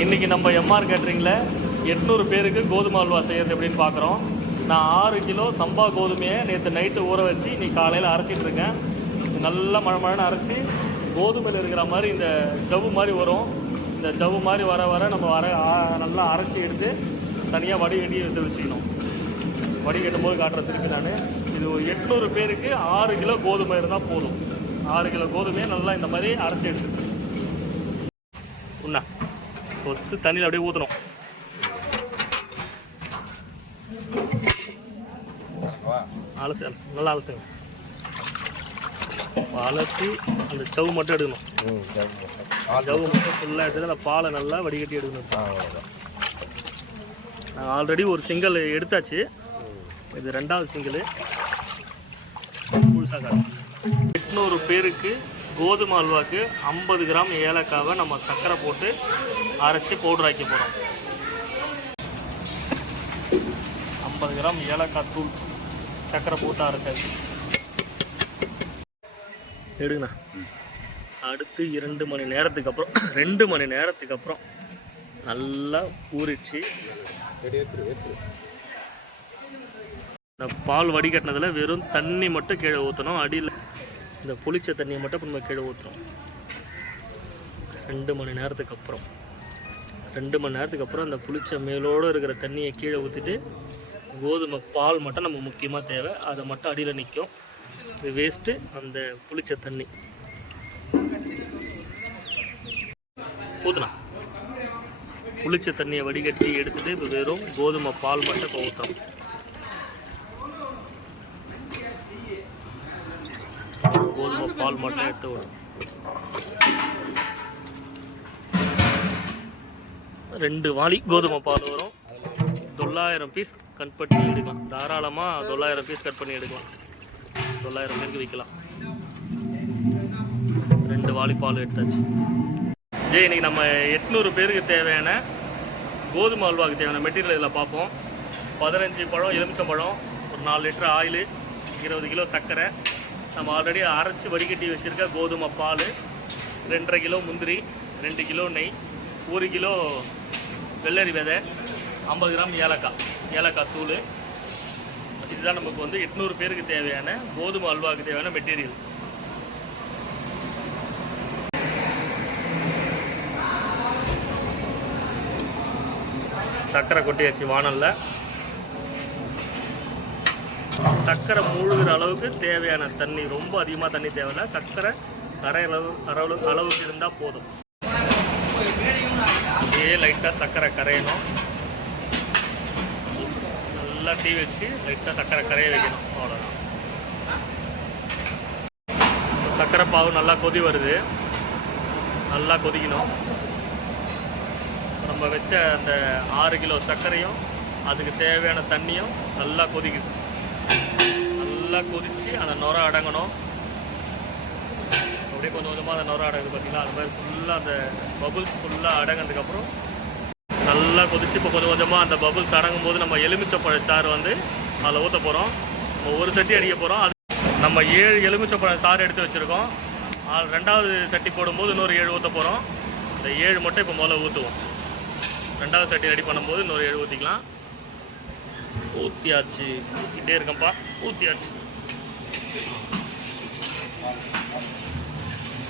இன்றைக்கி நம்ம எம்ஆர் கேட்ரிங்கில் எட்நூறு பேருக்கு கோதுமை அல்வா செய்கிறது எப்படின்னு பார்க்குறோம் நான் ஆறு கிலோ சம்பா கோதுமையை நேற்று நைட்டு ஊற வச்சு இன்னைக்கு காலையில் அரைச்சிட்டு இருக்கேன். நல்லா மழை மழைன்னு அரைச்சி கோதுமையில் இருக்கிற மாதிரி இந்த ஜவ்வு மாதிரி வரும். இந்த ஜவ்வு மாதிரி வர வர நம்ம வர நல்லா அரைச்சி எடுத்து தனியாக வடிகட்டி எடுத்து வச்சுக்கணும். வடிகட்டும் போது காட்டுற திருப்பி நான். இது ஒரு எட்நூறு பேருக்கு ஆறு கிலோ கோதுமை இருந்தால் போதும். ஆறு கிலோ கோதுமையை நல்லா இந்த மாதிரி அரைச்சி எடுத்து உண்ணா. கொத்து தண்ணியில் அப்படியே ஊற்றணும் அலசி அலசி. நல்லா அலசுங்க. அலசி அந்த சவு மட்டும் எடுக்கணும். சவு மட்டும் ஃபுல்லாக எடுத்து அந்த பாலை நல்லா வடிகட்டி எடுக்கணும். நான் ஆல்ரெடி ஒரு சிங்கிள் எடுத்தாச்சு. இது ரெண்டாவது சிங்கிள் முழுசாக எட்நூறு பேருக்கு கோதுமை அல்வாக்கு ஐம்பது கிராம் ஏலக்காவை நம்ம சர்க்கரை போட்டு அரைச்சி பவுடர் ஆக்கி போகிறோம் ஐம்பது கிராம் ஏலக்காய் தூள் சர்க்கரை போட்டு அரைச்சாச்சு. எடுங்கண்ணா. அடுத்து இரண்டு மணி நேரத்துக்கு அப்புறம் ரெண்டு மணி நேரத்துக்கு அப்புறம் நல்லா ஊறிச்சு இந்த பால் வடிகட்டினதில் வெறும் தண்ணி மட்டும் கீழே ஊற்றணும் அடியில் இந்த புளிச்ச தண்ணியை மட்டும் நம்ம கீழே ஊற்றுறோம் ரெண்டு மணி நேரத்துக்கு அப்புறம். ரெண்டு மணி நேரத்துக்கு அப்புறம் அந்த புளிச்ச மேலோடு இருக்கிற தண்ணியை கீழே ஊற்றிட்டு கோதுமை பால் மட்டும் நம்ம முக்கியமாக தேவை. அதை மட்டும் அடியில் நிற்கும் இது வேஸ்ட்டு அந்த புளிச்ச தண்ணி. ஊற்றுனா புளிச்ச தண்ணியை வடிகட்டி எடுத்துகிட்டு இப்போ வெறும் கோதுமை பால் மட்டும் இப்போ ஊற்றணும் பால் மட்டும் எடுத்து விடும் ரெண்டு வாளி கோதுமை பால் வரும். தொள்ளாயிரம் பீஸ் கட் பண்ணி எடுக்கலாம். தாராளமாக தொள்ளாயிரம் பீஸ் கட் பண்ணி எடுக்கலாம். தொள்ளாயிரம் பேருக்கு விற்கலாம் ரெண்டு வாளி பால் எடுத்தாச்சு. ஜே இன்னைக்கு நம்ம எட்நூறு பேருக்கு தேவையான கோதுமை அல்வாவுக்கு தேவையான மெட்டீரியல் இதில் பார்ப்போம். பதினஞ்சு பழம் எலுமிச்சம்பழம் ஒரு நாலு லிட்டர் ஆயில் இருபது கிலோ சர்க்கரை நம்ம ஆல்ரெடி அரைச்சி வடிகட்டி வச்சுருக்க கோதுமை பால் ரெண்டரை கிலோ முந்திரி ரெண்டு கிலோ நெய் ஒரு கிலோ வெள்ளரி விதை ஐம்பது கிராம் ஏலக்காய் ஏலக்காய் தூள். இதுதான் நமக்கு வந்து எட்நூறு பேருக்கு தேவையான கோதுமை அல்வாவுக்கு தேவையான மெட்டீரியல் சர்க்கரை கொட்டியாச்சு வானலில் சர்க்கரை மூழ்கிற அளவுக்கு தேவையான தண்ணி. ரொம்ப அதிகமாக தண்ணி தேவையில்ல. சர்க்கரை கரை அளவு அரளவு அளவுக்கு இருந்தால் போதும். இதே லைட்டாக சர்க்கரை கரையணும். நல்லா டீ வச்சு லைட்டாக சர்க்கரை கரைய வைக்கணும். அவ்வளோதான் சர்க்கரை பாவு நல்லா கொதி வருது. நல்லா கொதிக்கணும். நம்ம வச்ச அந்த ஆறு கிலோ சர்க்கரையும் அதுக்கு தேவையான தண்ணியும் நல்லா கொதிக்குது. நல்லா கொதித்து அந்த நுர அடங்கணும். அப்படியே கொஞ்சம் கொஞ்சமாக அந்த நுர அடங்குது பார்த்தீங்களா அது மாதிரி ஃபுல்லாக அந்த பபுள்ஸ் ஃபுல்லாக அடங்கினதுக்கப்புறம் நல்லா கொதிச்சு இப்போ கொஞ்சம் கொஞ்சமாக அந்த பபுள்ஸ் அடங்கும் போது நம்ம எலுமிச்சப்பழ சாறு வந்து அதில் ஊற்ற போகிறோம் நம்ம ஒரு சட்டி அடிக்க போகிறோம் அது நம்ம ஏழு எலுமிச்சப்பழ சாறு எடுத்து வச்சுருக்கோம். ஆ- ரெண்டாவது சட்டி போடும்போது இன்னொரு ஏழு ஊற்ற போகிறோம் இந்த ஏழு மட்டும் இப்போ முதல்ல ஊற்றுவோம் ரெண்டாவது சட்டி ரெடி பண்ணும்போது இன்னொரு ஏழு ஊற்றிக்கலாம் ஊற்றியாச்சு ஊற்றிட்டே இருக்கேன்ப்பா. ஊற்றியாச்சு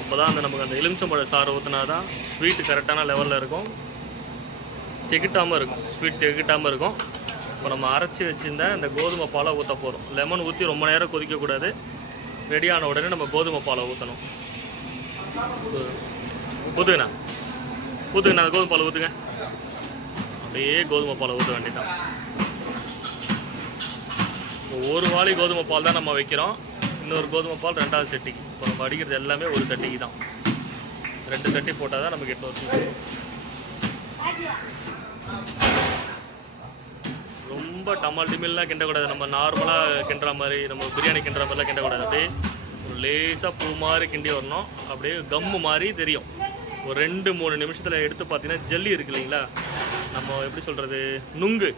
அப்போ தான் அந்த நமக்கு அந்த எலுமிச்சம்பழ சாறு ஊற்றினா தான் ஸ்வீட்டு கரெக்டான லெவலில் இருக்கும். திகிட்டாமல் இருக்கும். ஸ்வீட் திகிட்டாமல் இருக்கும். இப்போ நம்ம அரைச்சி வச்சுருந்த இந்த கோதுமை பாலை ஊற்ற போகிறோம் லெமன் ஊற்றி ரொம்ப நேரம் கொதிக்கக்கூடாது ரெடியான உடனே நம்ம கோதுமை பாலை ஊற்றணும் ஊற்றுங்கண்ணா ஊற்றுங்கண்ணா அந்த கோதுமை பாலை ஊற்றுங்க அப்படியே கோதுமை பாலை ஊற்ற வேண்டியதான் ஒரு வாளி கோதுமை பால் தான் நம்ம வைக்கிறோம். இன்னொரு கோதுமை பால் ரெண்டாவது சட்டிக்கு. இப்போ நம்ம அடிக்கிறது எல்லாமே ஒரு சட்டிக்கு தான். ரெண்டு சட்டி போட்டால் தான் நமக்கு எட்டு வருஷம் ரொம்ப டமால் டிமில்லாம் கிண்டக்கூடாது. நம்ம நார்மலாக கிண்டுற மாதிரி நம்ம பிரியாணி கிண்டுற மாதிரிலாம் கிண்டக்கூடாது. அப்படியே ஒரு லேசாக பூ மாதிரி கிண்டி வரணும். அப்படியே கம்மு மாதிரி தெரியும். ஒரு ரெண்டு மூணு நிமிஷத்தில் எடுத்து பார்த்தீங்கன்னா ஜல்லி இருக்கு இல்லைங்களா? நம்ம எப்படி சொல்கிறது நுங்கு.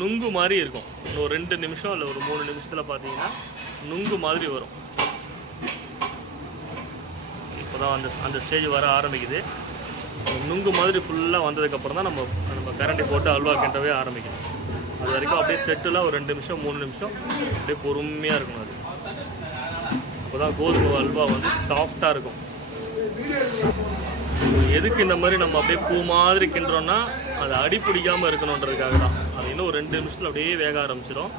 நுங்கு மாதிரி இருக்கும். இன்னும் ஒரு ரெண்டு நிமிஷம் இல்லை ஒரு மூணு நிமிஷத்தில் பார்த்தீங்கன்னா நுங்கு மாதிரி வரும். இப்போ தான் அந்த அந்த ஸ்டேஜ் வர ஆரம்பிக்குது. நுங்கு மாதிரி ஃபுல்லாக வந்ததுக்கப்புறம் தான் நம்ம நம்ம கரண்டி போட்டு அல்வா கிண்டவே ஆரம்பிக்கணும். அது வரைக்கும் அப்படியே செட்டில் ஒரு ரெண்டு நிமிஷம் மூணு நிமிஷம் அப்படியே பொறுமையாக இருக்கணும் அது. அப்போ தான் கோதுமை அல்வா வந்து சாஃப்டாக இருக்கும். எதுக்கு இந்த மாதிரி நம்ம அப்படியே பூ மாதிரி கிண்டுறோன்னா அது அடி பிடிக்காமல் இருக்கணுன்றதுக்காக தான். அது இன்னும் ஒரு ரெண்டு நிமிஷத்தில் அப்படியே வேக ஆரம்பிச்சிடும்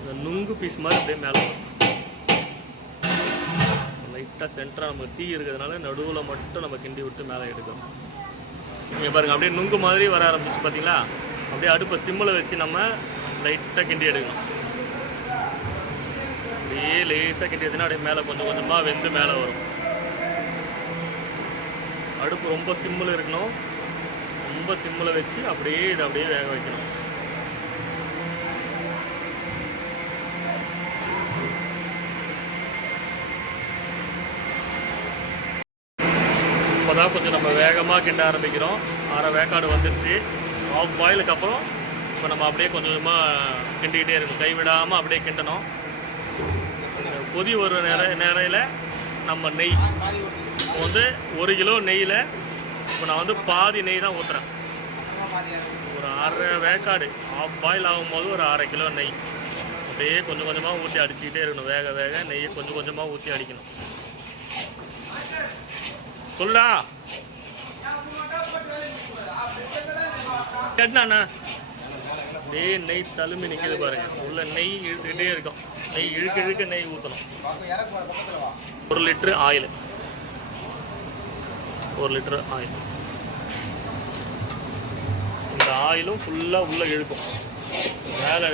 இந்த நுங்கு பீஸ் மாதிரி அப்படியே மேலே வரும். லைட்டாக சென்டராக நம்ம தீ இருக்கிறதுனால நடுவில் மட்டும் நம்ம கிண்டி விட்டு மேலே எடுக்கணும். நீங்கள் பாருங்கள் அப்படியே நுங்கு மாதிரி வர ஆரம்பிச்சு பார்த்தீங்களா அப்படியே அடுப்பை சிம்மில் வச்சு நம்ம லைட்டாக கிண்டி எடுக்கணும். அப்படியே லேசாக கிண்டி எடுத்துனா அப்படியே மேலே கொஞ்சம் கொஞ்சமாக வெந்து மேலே வரும். அடுப்பு ரொம்ப சிம்மில் இருக்கணும். ரொம்ப சிம்மில் வச்சு அப்படியே இதை அப்படியே வேக வைக்கணும். இப்போ தான் கொஞ்சம் நம்ம வேகமாக கிண்ட ஆரம்பிக்கிறோம். அரை வேக்காடு வந்துடுச்சு ஆஃப் பாயிலுக்கு அப்புறம் இப்போ நம்ம அப்படியே கொஞ்சம் கொஞ்சமாக கிண்டிக்கிட்டே இருக்கணும். கைவிடாமல் அப்படியே கிண்டணும். கொதி ஒரு நேர நேரையில் நம்ம நெய். இப்போ வந்து ஒரு கிலோ நெய்யில் இப்போ நான் வந்து பாதி நெய் தான் ஊற்றுறேன் ஒரு அரை வேக்காடு ஆஃப் பாயில் ஆகும்போது ஒரு அரை கிலோ நெய். அப்படியே கொஞ்சம் கொஞ்சமாக ஊற்றி அடிச்சுக்கிட்டே இருக்கணும். வேக வேக நெய்யை கொஞ்சம் கொஞ்சமாக ஊற்றி அடிக்கணும். சொல்லா. கட்டினாண்ணா அப்படியே நெய் தழும்பி நிற்கிது பாருங்க. உள்ள நெய் இழுத்துக்கிட்டே இருக்கும். நெய் இழுக்க இழுக்க நெய் ஊற்றணும் ஒரு லிட்ரு ஆயில். ஒரு லிட்டர் ஆயில். இந்த ஆயிலும் ஃபுல்லாக உள்ளே இழுக்கும். மேலே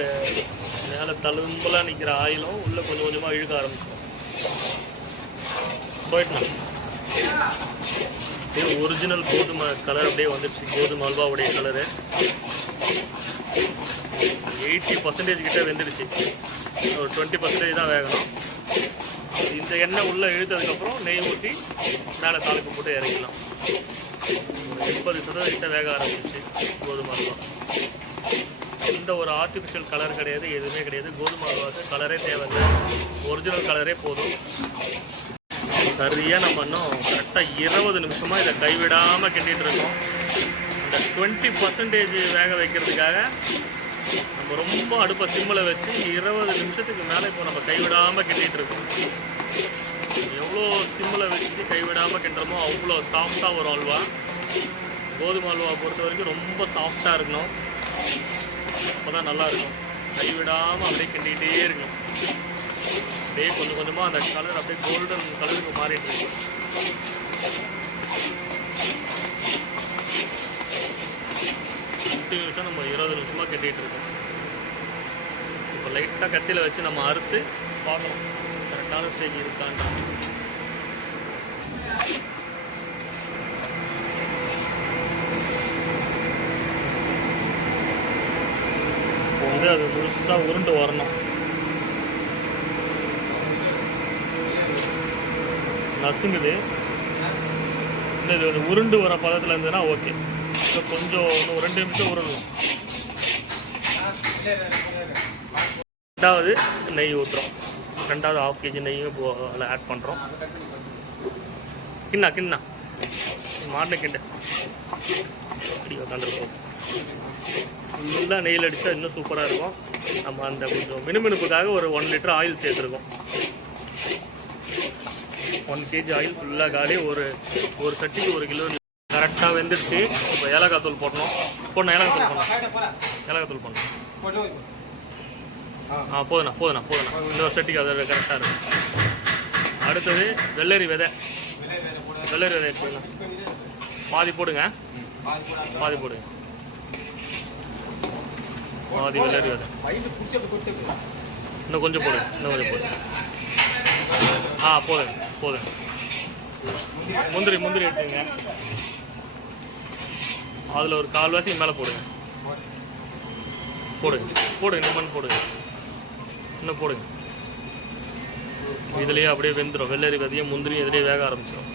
மேலே தழும்பலாக நிற்கிற ஆயிலும் உள்ளே கொஞ்சம் கொஞ்சமாக இழுக்க ஆரம்பிக்கும் போயிட்டுனா. இது ஒரிஜினல் கோதுமை கலர் அப்படியே வந்துடுச்சு கோதுமை அல்வாவுடைய கலரு எயிட்டி பர்சன்டேஜ் கிட்டே வெந்துடுச்சு. ஒரு டுவெண்ட்டி பர்சன்டேஜ் தான் வேகணும். இந்த எண்ணெய் உள்ளே இழுத்ததுக்கப்புறம் நெய் ஊற்றி மேலே தாளிப்பு போட்டு இறக்கிடலாம். எண்பது சதவீதம் வேக ஆரம்பிச்சு கோதுமை அல்வா எந்த ஒரு ஆர்டிஃபிஷியல் கலர் கிடையாது எதுவுமே கிடையாது. கோதுமை அல்வாவுக்கு கலரே தேவையில்லை. ஒரிஜினல் கலரே போதும். சரியாக நம்ம இன்னும் கரெக்டாக இருபது நிமிஷமாக இதை கைவிடாமல் கிண்டிகிட்டு இருக்கோம். இந்த டுவெண்ட்டி பர்சன்டேஜ் வேக வைக்கிறதுக்காக நம்ம ரொம்ப அடுப்பை சிம்மில் வச்சு இருபது நிமிஷத்துக்கு மேலே இப்போ நம்ம கைவிடாமல் கிண்டிகிட்டு இருக்கோம். சிம்மில் வச்சு கைவிடாமல் கிண்டுறமோ அவ்வளோ சாஃப்டாக வரும் அல்வா. கோதுமை அல்வா பொறுத்த வரைக்கும் ரொம்ப சாஃப்டாக இருக்கணும். அப்போ தான் நல்லாயிருக்கும். கைவிடாமல் அப்படியே கிண்டிக்கிட்டே இருக்கணும். அப்படியே கொஞ்சம் கொஞ்சமாக அந்த கலர் அப்படியே கோல்டன் கலருக்கு மாறிட்டு இருக்கு. நிமிஷம் நம்ம இருபது நிமிஷமாக கட்டிகிட்டு இருக்கோம். இப்போ லைட்டாக கத்தியில் வச்சு நம்ம அறுத்து பார்க்கணும். கரெக்டான ஸ்டேஜ் இருக்கான்னு. வந்து அது முழுசாக உருண்டு வரணும். நசுங்குது. இல்லை இது ஒரு உருண்டு வர பதத்தில் இருந்ததுன்னா ஓகே. இப்போ கொஞ்சம் இன்னும் ஒரு ரெண்டு நிமிஷம் உருணும் ரெண்டாவது நெய் ஊற்றுறோம் ரெண்டாவது ஆஃப் கேஜி நெய்யும் இப்போ அதில் ஆட் பண்ணுறோம் கிண்ணா கிண்ணா. மாட்டின கிண்ட. அப்படி உட்காந்துருக்கோம் ஃபுல்லாக நெய்யில் அடித்தா இன்னும் சூப்பராக இருக்கும். நம்ம அந்த கொஞ்சம் மினுமினுப்புக்காக ஒரு ஒன் லிட்டர் ஆயில் சேர்த்துருக்கோம். ஒன் கேஜி ஆயில் ஃபுல்லாக காலி. ஒரு ஒரு சட்டிக்கு ஒரு கிலோ கரெக்டாக வெந்துடுச்சு. இப்போ ஏலக்காய் தூள் போடணும். போடணும் ஏலக்காய் தூள் போடணும். ஏலக்காய் தூள் போடணும். ஆ போதுண்ணா போதுண்ணா போதுண்ணா. இந்த ஒரு சட்டிக்கு அது கரெக்டாக இருக்கும். அடுத்தது வெள்ளரி விதை. வெள்ளரி விதை போடலாம் பாதி போடுங்க. பாதி போடுங்க. பாதி வெள்ளரி இன்னும் கொஞ்சம் போடு இன்னும் கொஞ்சம் போடு. ஆ போதும் போதும் முந்திரி முந்திரி எடுத்துங்க அதில் ஒரு கால்வாசி மேலே போடுங்க. போடுங்க போடுங்க இந்த மண் போடுங்க இன்னும் போடுங்க இதுலேயே அப்படியே வெந்துடும் வெள்ளரி விதையும் முந்திரியும் இதுலேயே வேக ஆரம்பிச்சிடும்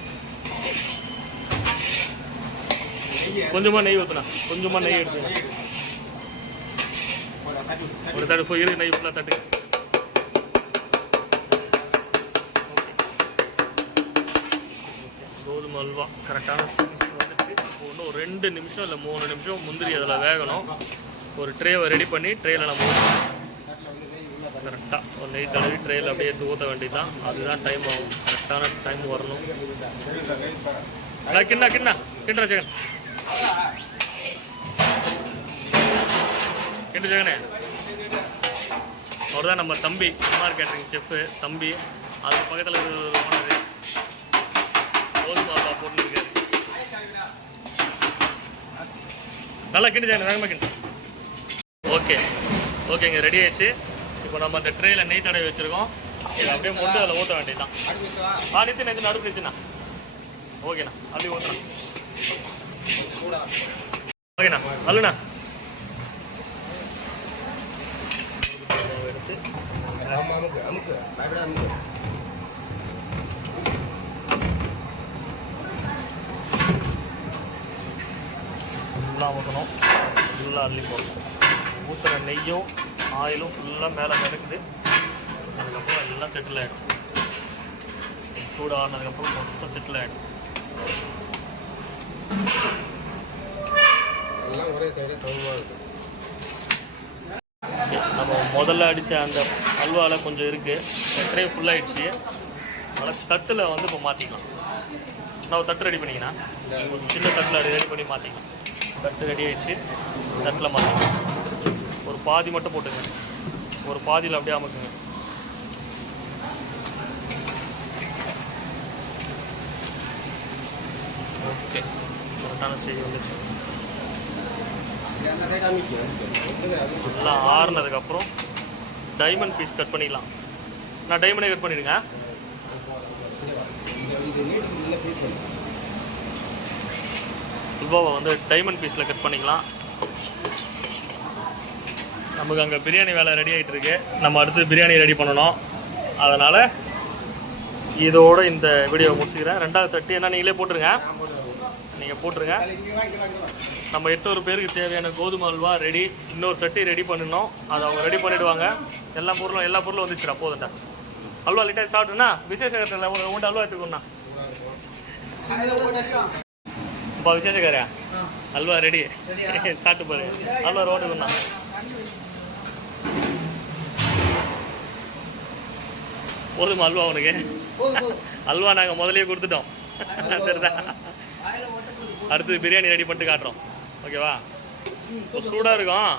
கொஞ்சமாக நெய் ஊற்றுனா கொஞ்சமாக நெய் எடுத்துங்க ஒரு தடுப்பு இரு நெய் ஃபுல்லாக தட்டு. கோதுமை அல்வா கரெக்டான வந்துச்சு. இன்னும் ரெண்டு நிமிஷம் இல்லை மூணு நிமிஷம் முந்திரி அதில் வேகணும். ஒரு ட்ரேவை ரெடி பண்ணி ட்ரேயில் நம்ம கரெக்டாக ஒரு நெய் தடவி ட்ரேயில் அப்படியே தூத்த ஊற்ற வேண்டியதுதான். அதுதான் டைம் ஆகும். கரெக்டான டைம் வரணும். கிண்ணா கிண்ணா. கிண்டுற ஜெகன். கிண்டு ஜெகனே. அவர் தான் நம்ம தம்பி எம்ஆர் கேட்டரிங் செஃப்பு தம்பி. அது பக்கத்தில் ஒரு ஓனர் ரோஸ் அல்வா போட்டுருக்காரு நல்லா கிண்டு சார் வேகமாக கிண்டு. ஓகே. ஓகேங்க ரெடி ஆயிடுச்சு. இப்போ நம்ம அந்த ட்ரேயில் நெய் தடவை வச்சுருக்கோம். இதை அப்படியே மொண்டு அதில் ஊற்ற வேண்டியதுதான் ஆ நித்து நேற்று நடுப்பு நித்துண்ணா ஓகேண்ணா அப்படியே ஊற்றுண்ணா ஓகேண்ணா அல்லுண்ணா எடுத்து ஃபுல்லாக ஊற்றணும் ஃபுல்லாக அள்ளி போடணும் ஊற்றுற நெய்யும் ஆயிலும் ஃபுல்லாக மேலே மிதக்குது அதுக்கப்புறம் எல்லாம் செட்டில் ஆகிடும் சூடானதுக்கப்புறம் மொத்தம் செட்டில் ஆகிடும் எல்லாம் ஒரே சைடே சமமாக இருக்கு நம்ம முதல்ல அடித்த அந்த அல்வாவில் கொஞ்சம் இருக்குது சர்க்கரையும் ஃபுல்லாகிடுச்சு அதனால் தட்டில் வந்து இப்போ மாற்றிக்கலாம் நான் ஒரு தட்டு ரெடி பண்ணிக்கினா ஒரு சின்ன தட்டில் ரெடி பண்ணி மாற்றிக்கலாம் தட்டு ரெடி ஆகிடுச்சு தட்டில் மாற்றிக்கலாம் ஒரு பாதி மட்டும் போட்டுங்க. ஒரு பாதியில் அப்படியே அமுக்குங்க. ஓகே. கரெக்டான செய்தி வந்துச்சு. நல்லா ஆறுனதுக்கப்புறம் டைமண்ட் பீஸ் கட் பண்ணிடலாம். நான் டைமண்டே கட் பண்ணிடுங்க. ரூபாவை வந்து டைமண்ட் பீஸில் கட் பண்ணிக்கலாம். நமக்கு அங்கே பிரியாணி வேலை ரெடி ஆகிட்டு இருக்கு. நம்ம அடுத்து பிரியாணி ரெடி பண்ணணும். அதனால் இதோட இந்த வீடியோவை முடிச்சுக்கிறேன். ரெண்டாவது சட்டி என்ன நீங்களே போட்டுருங்க. நீங்கள் போட்டுருங்க. நம்ம எட்டொரு பேருக்கு தேவையான கோதுமை அல்வா ரெடி இன்னொரு சட்டி ரெடி பண்ணணும் அதை அவங்க ரெடி பண்ணிடுவாங்க. எல்லா பொருளும் எல்லா பொருளும் வந்துச்சுடா போதும்டா. அல்வா லிட்டாக சாப்பிட்டுனா விசேஷகரத்தில் உங்கள்கிட்ட அல்வா எடுத்துக்கோண்ணா அப்பா விசேஷக்காரா அல்வா ரெடி சாப்பிட்டு பாரு. அல்வா ரோட்டுக்குண்ணா போதுமா அல்வா உனக்கு? அல்வா நாங்கள் முதல்லயே கொடுத்துட்டோம். சரிதா? அடுத்து பிரியாணி ரெடி பண்ணிட்டு காட்டுறோம். ஓகேவா சூடாக இருக்கும்.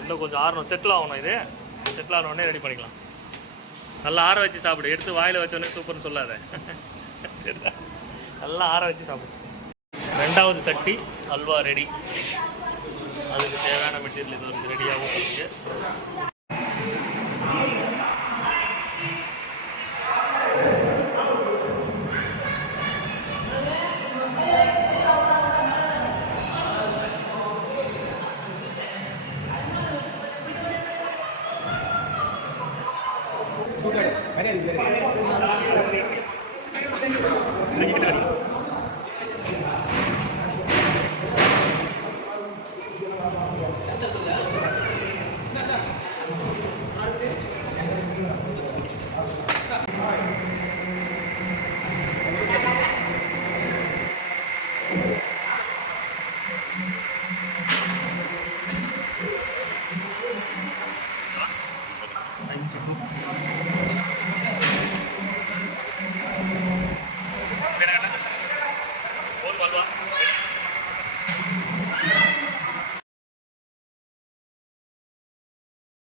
இன்னும் கொஞ்சம் ஆறணும். செட்டில் ஆகணும் இது. செட்டில் ஆனோடனே ரெடி பண்ணிக்கலாம். நல்லா ஆற வச்சு சாப்பிடு. எடுத்து வாயில் வச்சோடனே சூப்பர்னு சொல்லாத. நல்லா ஆற வச்சு சாப்பிடு. ரெண்டாவது சட்டி அல்வா ரெடி அதுக்கு தேவையான மெட்டீரியல் இது ரெடியாகவும் இருக்குது